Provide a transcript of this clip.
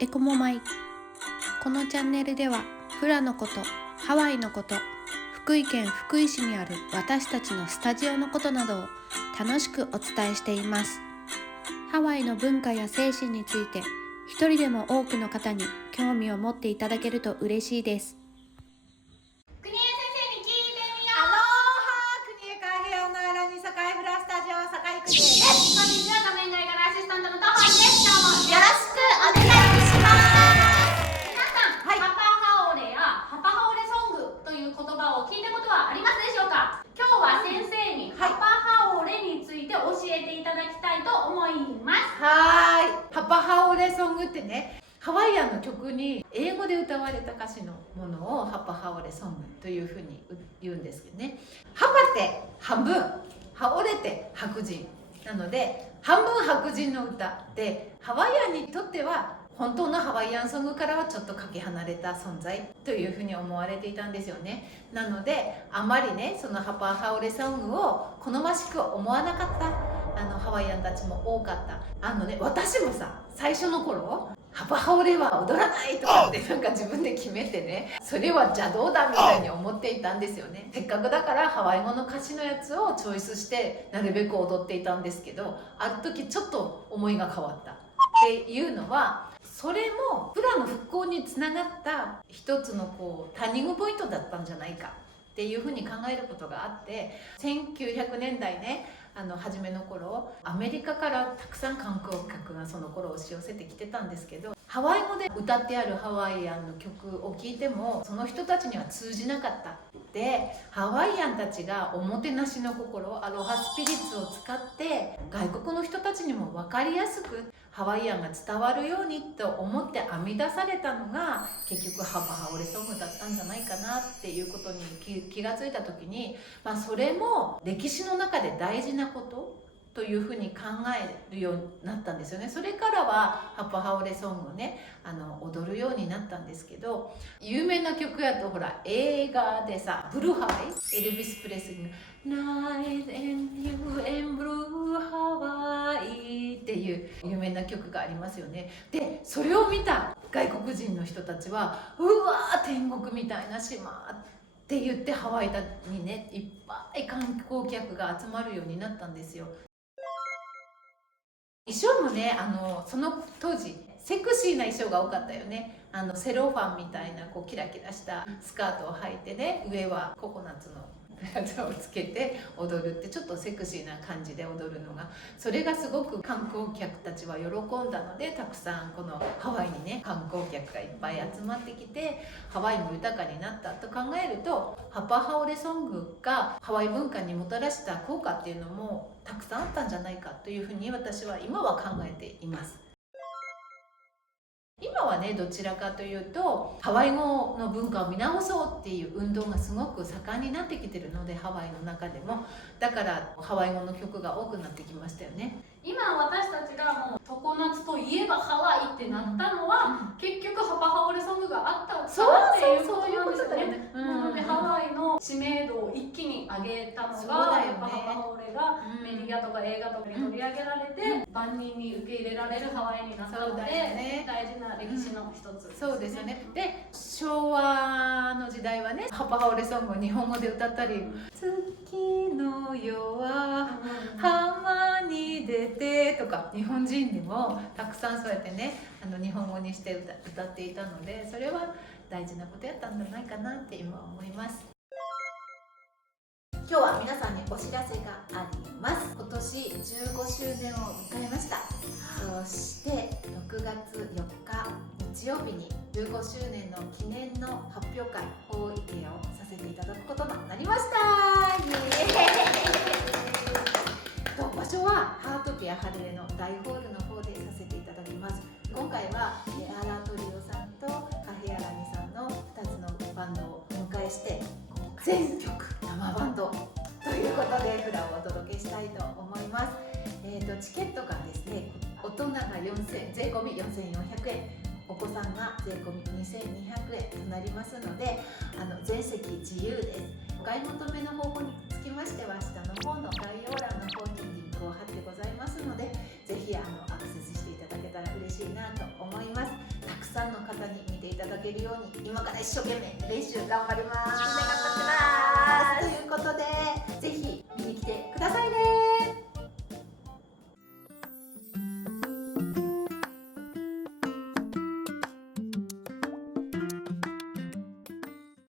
エコモマイ。このチャンネルではフラのこと、ハワイのこと、福井県福井市にある私たちのスタジオのことなどを楽しくお伝えしています。ハワイの文化や精神について一人でも多くの方に興味を持っていただけると嬉しいです。国枝先生に聞いてみよう。アローハー、国枝カヘオのアラニサカイフラスタジオ坂井国枝です。こんにちは、仮面ライダーアシスタントのトホイです。今日もよろしくお願いします。皆さん、ハパハオレやハパハオレソングという言葉を聞いたことはありますでしょうか？今日は先生にハパハオレについて教えていただきたいと思います。ハパハオレソングってね、ハワイアンの曲に英語で歌われた歌詞のものをハパハオレソングというふうに言うんですけどね。ハパって半分、ハオレって白人なので、半分白人の歌で、ハワイアンにとっては本当のハワイアンソングからはちょっとかけ離れた存在というふうに思われていたんですよね。なのであまりね、そのハパハオレソングを好ましく思わなかったハワイアンたちも多かった。私もさ、最初の頃ハパハオレは踊らないとかってなんか自分で決めてね、それは邪道だみたいに思っていたんですよね。せっかくだからハワイ語の歌詞のやつをチョイスしてなるべく踊っていたんですけど、ある時ちょっと思いが変わったっていうのは、それもフラの復興につながった一つのターニングポイントだったんじゃないかっていうふうに考えることがあって、1900年代ね、初めの頃アメリカからたくさん観光客がその頃押し寄せてきてたんですけど、ハワイ語で歌ってあるハワイアンの曲を聴いてもその人たちには通じなかった。でハワイアンたちがおもてなしの心、アロハスピリッツを使って外国の人たちにも分かりやすくハワイアンが伝わるようにと思って編み出されたのが結局ハパハオレソングだったんじゃないかなっていうことに気がついた時に、それも歴史の中で大事なことというふうに考えるようになったんですよね。それからはハパハオレソングをね踊るようになったんですけど、有名な曲やとほら映画でさ、ブルーハワイ、エルビス・プレスリーの Night and You and Blue Hawaii っていう有名な曲がありますよね。でそれを見た外国人の人たちは、うわー天国みたいな島って言ってハワイにね、いっぱい観光客が集まるようになったんですよ。衣装もね、その当時セクシーな衣装が多かったよね。セロファンみたいなキラキラしたスカートを履いてね、上はココナッツのやつをつけて踊るって、ちょっとセクシーな感じで踊るのが、それがすごく観光客たちは喜んだので、たくさんこのハワイにね観光客がいっぱい集まってきて、ハワイも豊かになったと考えると、ハパハオレソングがハワイ文化にもたらした効果っていうのもたくさんあったんじゃないかというふうに私は今は考えています。今はね、どちらかというとハワイ語の文化を見直そうっていう運動がすごく盛んになってきてるので、ハワイの中でもだからハワイ語の曲が多くなってきましたよね。今私たちがもう常夏といえばハワイってなったのは、結局ハパハオレソングがあったからっていうことなんですよね。なのでハワイの知名度を一気に上げたのが、やっぱハパハオレがメディアとか映画とかに取り上げられて、万人に受け入れられるハワイになったので、大事な歴史の一つですね。そうですよね。で昭和の時代はね、ハパハオレソングを日本語で歌ったり、月の夜は浜に出てとか、日本人でもたくさんそうやってね日本語にして歌っていたので、それは大事なことやったんじゃないかなって今思います。今日は皆さんにお知らせがあります。今年15周年を迎えました。そして6月4日日曜日に15周年の記念の発表会、放映をさせていただくこととなりました。イエーイ。場所はハートピアハルエの大ホールの方でさせていただきます。今回はアラトリオさんとカヘアラニさんの2つのバンドをお迎えして、全曲生バンドということでフラをお届けしたいと思います。チケットがですね、大人が税込み4400円、お子さんが税込み2200円となりますので、全席自由です。お買い求めの方法につきましては、下の方の概要欄の方にリンクを貼ってございますので、ぜひアクセスしていただけたら嬉しいなと思います。たけるように今から一生懸命練習頑張ります。